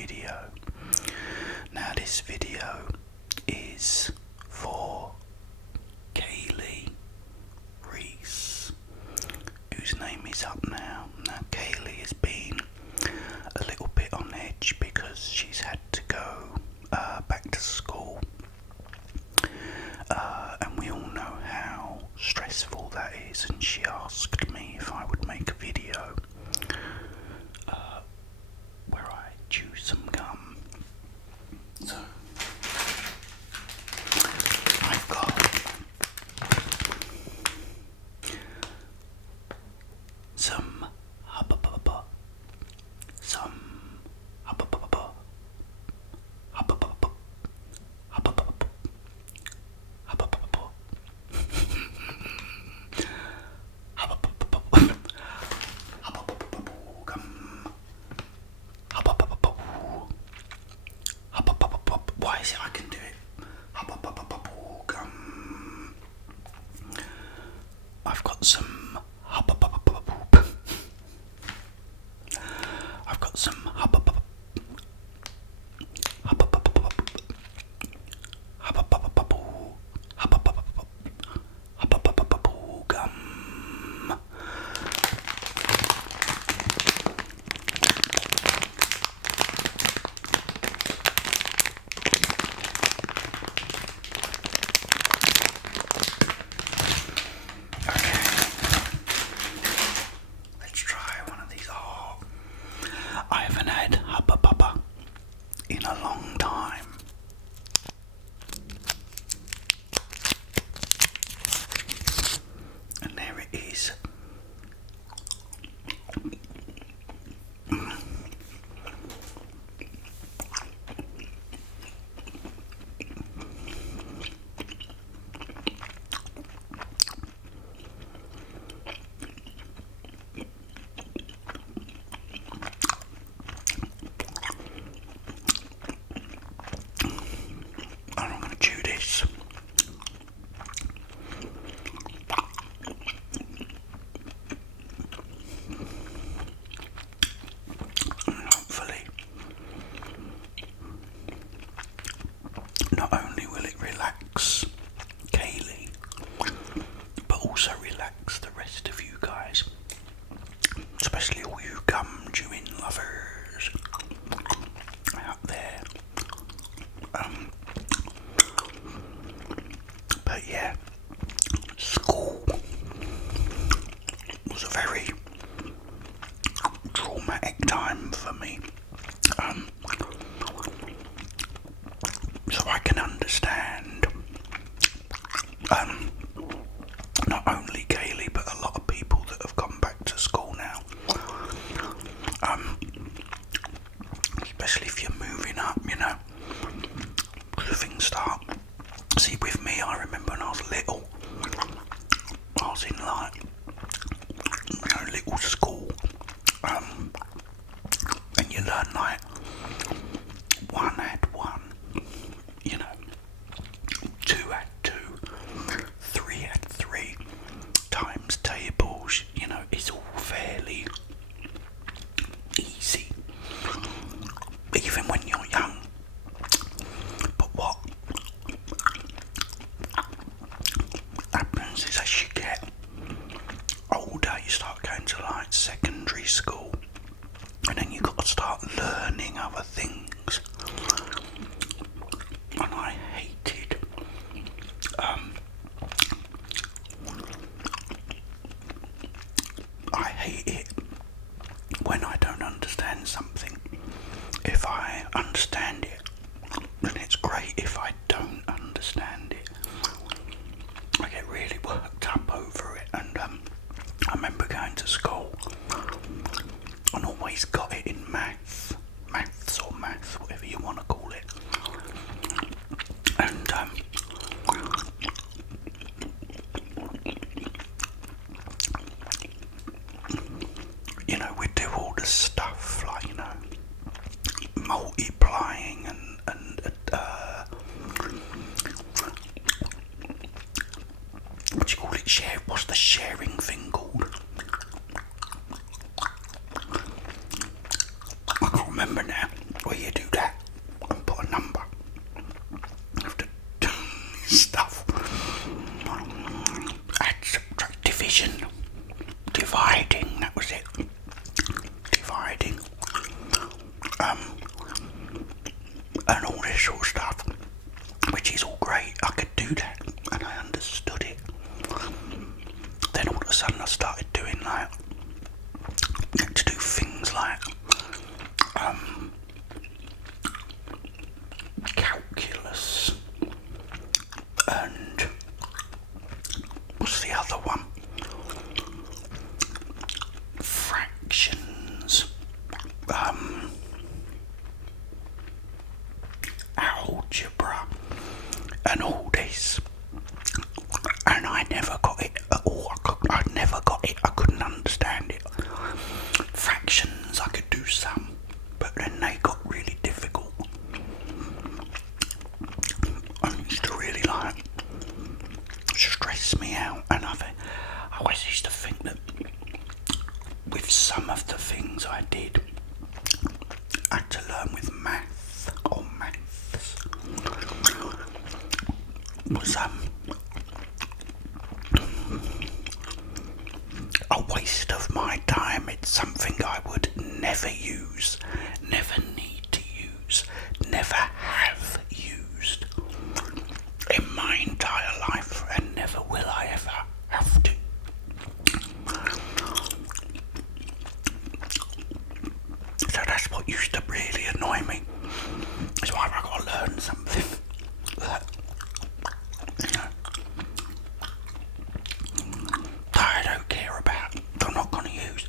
video. Now this video is for Kaylee Reese, whose name is up now. Now Kaylee has been a little bit on edge because she's had to go back to school, and we all know how stressful that is, and she asked me if I would make a video where I chew some gum. So I've got some hubba-bubba, some hubba-bubba, hubba-bubba, hubba-bubba, hubba-bubba, hubba-bubba, hubba-bubba gum, hubba-bubba, hubba-bubba. Why is it I can do it? Hubba-bubba gum. I've got some hubba-bubba. I've got some hubba-bubba. Hubba-bubba. Hubba-bubba. Hubba-bubba. Hubba-bubba gum. Let's try one of these. Oh, I haven't had Hubba Bubba in a long time. And there it is. And I'm going to chew this. And hopefully, not only will it relax Kaylee, but also relax the rest of you guys, especially all you gum chewing lovers out there. But yeah, school was a very traumatic time for me. So I can understand not only Kaylee but a lot of people that have gone back to school now. Especially if you're moving up, you know, because things start. See, with me, I remember when I was little, I was in like, you know, little school, and you learn like one had one, you know, two had two, three had three, times tables, you know, it's all fairly easy, even when you're young. But what happens is as you get older, you start going to like secondary school, and then you've got to start learning other things. And I hated it when I don't understand something. If I understand it, then it's great. If I don't understand it, I get really worked up over it. And I remember going to school and always got it in maths or math, whatever you want to call it. And you know, we do all the stuff like, you know, multiplying and what do you call it? What's the sharing thing called? I can't remember now. We you do that and put a number. You have to do stuff. Add, subtract, division, dividing, that was it. Dividing. And all this sort of stuff, which is all great. I could do that, and I understood it. Then all of a sudden I started doing to do things like calculus and what's the other one? Fractions. Algebra and all this, and I never got it at all. I never got it. I couldn't understand it. Fractions I could do some, but then they got really difficult. I used to really stress me out, and I always used to think that with some of the things I did, I had to learn with maths was a waste of my time. It's something I would never use, never need to use, never have used in my entire life, and never will I ever have to. So that's what used to really annoy me. That's why I've got to learn something that, I don't care about. I'm not going to use.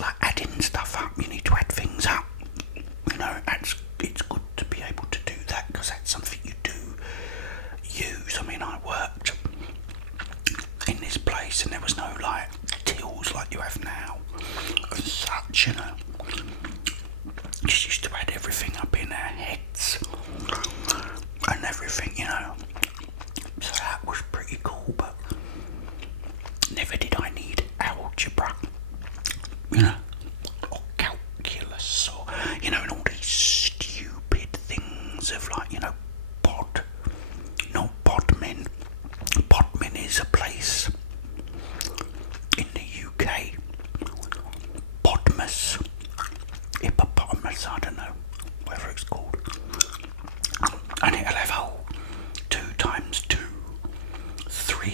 Like adding stuff up, you need to add things up. It's good to be able to do that, because that's something you do use. I mean, I worked in this place and there was no tills like you have now and such, Just used to add everything up in our heads and everything, So that was pretty cool, but never did I need algebra, or calculus, or, and all these stupid things of bod. Not Bodmin. Bodmin is a place in the UK. Bodmas. Hippopotamus, I don't know, whatever it's called. And it'll have 2 times 2, 3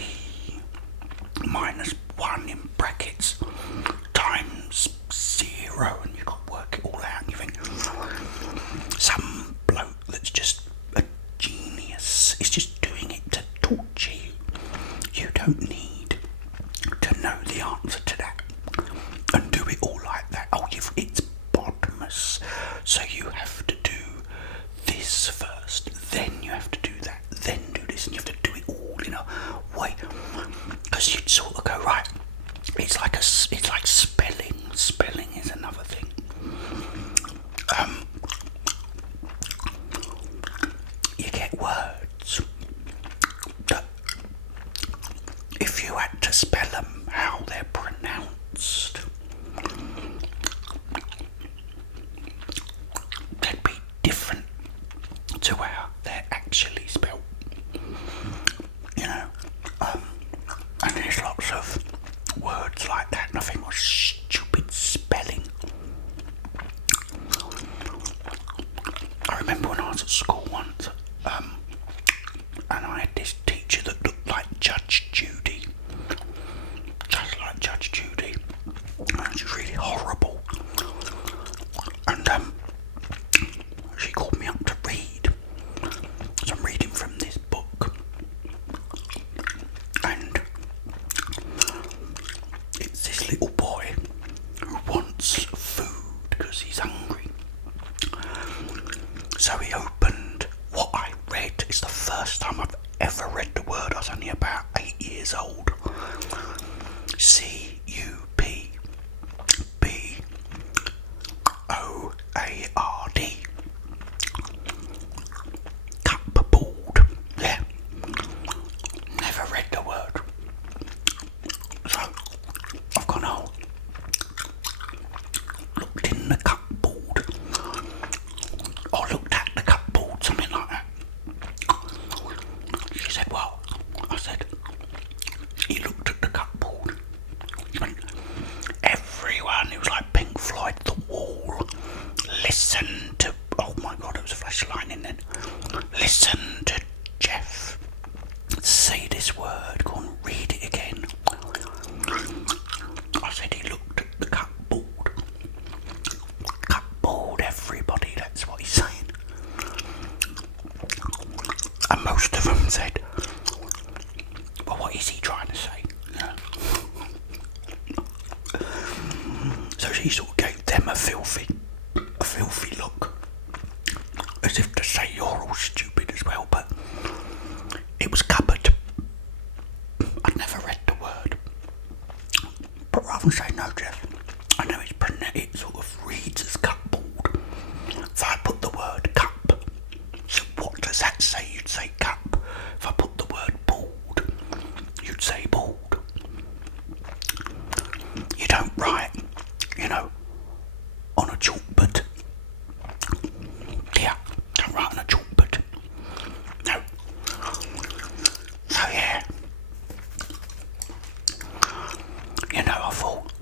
minus 1 in brackets, times 0, and you've got to work it all out, and you think, some bloke that's just a genius is just doing it to torture you. You don't need to know the answer to that and do it all like that. It's bottomless, so you have to do this first, then you have to do that, then do this, and you have to do it all in a way, because you'd sort of go, right, it's like spelling. Spelling is another thing. You get words that if you had to spell them how they're pronounced, they'd be different to how they're actually spelled. And there's lots of words like that, and I think, what stupid spelling. I remember when I was at school once, and I had this teacher that looked like Judge Judy. Just like Judge Judy. And she was really horrible. And she called me up to read. So I'm reading from this book. And it's this little boy who wants food because he's hungry. So he opened what I read. It's the first time I've ever read the word. I was only about 8 years old. CUPBOARD. Cupboard. Yeah. Never read the word. So I've gone looked in the cupboard. this word, go and read it again. I said he looked at the cupboard. Cupboard, everybody, that's what he's saying. And most of them said, well, what is he trying to say? Yeah. So she sort of gave them a filthy look, as if to say you're all stupid as well, but it was cupboard. I'd never read the word, but rather than say no, Jeff, I know it sort of reads as cupboard. If I put the word cup, so what does that say? You'd say cup. If I put the word board, you'd say board. You don't write, on a chalkboard. Yeah, don't write on a chalkboard. No. So yeah, I thought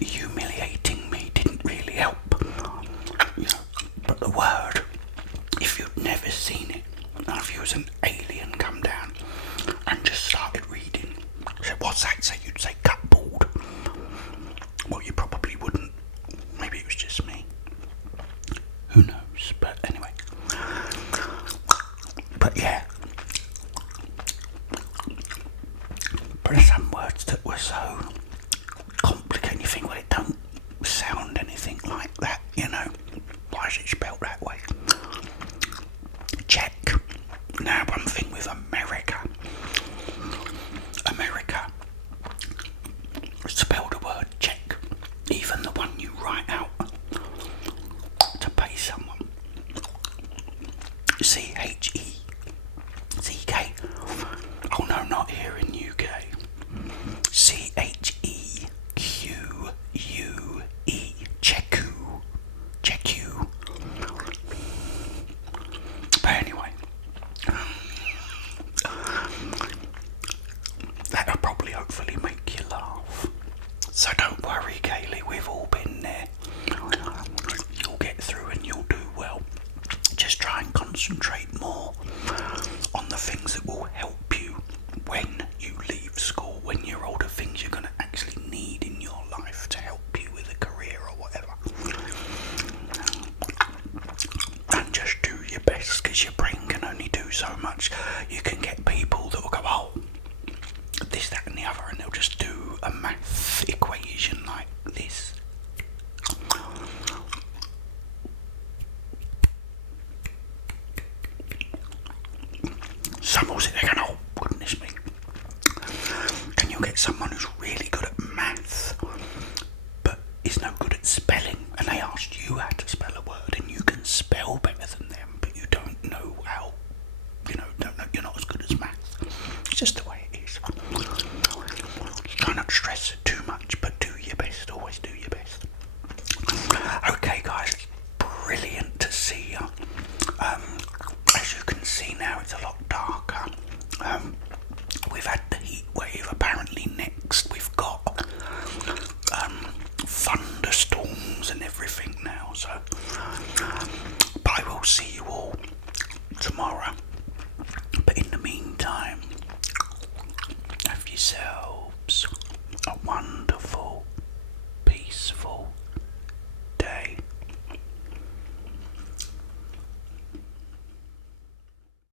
humiliating me didn't really help. But the word, if you'd never seen it, if you was an alien come down and just started reading, said, what's that say? You'd say cupboard. Well, you probably wouldn't. Maybe it was just me. Who knows? But anyway. But yeah. But there's some words that were so complicated. You think, well, it don't sound anything like that, Why is it spelled that way? Check. Now, one thing with America spell the word check, even the one you write out to pay someone. C-H-E-C-K. Oh no, not here in UK. C-H-E-Q-U-E. Check you. But anyway, that'll probably hopefully make you laugh. So don't worry, Kaylee, we've all been there. You'll get through and you'll do well. Just try and concentrate more on the things that will help you when you leave school, when you're older, things you're going to actually need in your life to help you with a career or whatever. And just do your best, because your brain can only do so much. You can get people that will go, oh, this, that and the other, and they'll just do a math equation like this. Some will sit there going, oh goodness me. Then you'll get someone who's really good at math but is no good at spelling, and they asked you how to spell a word and you can spell better than them, but you don't know how, you're not as good as math. It's just the way it is. Try not to stress it too much, but do your best, always do your best. Okay guys, brilliant to see you. As you can see now, it's a lot darker. We've had the heat wave. Apparently next we've got thunderstorms and everything now. So, but I will see you all tomorrow. But in the meantime, have yourselves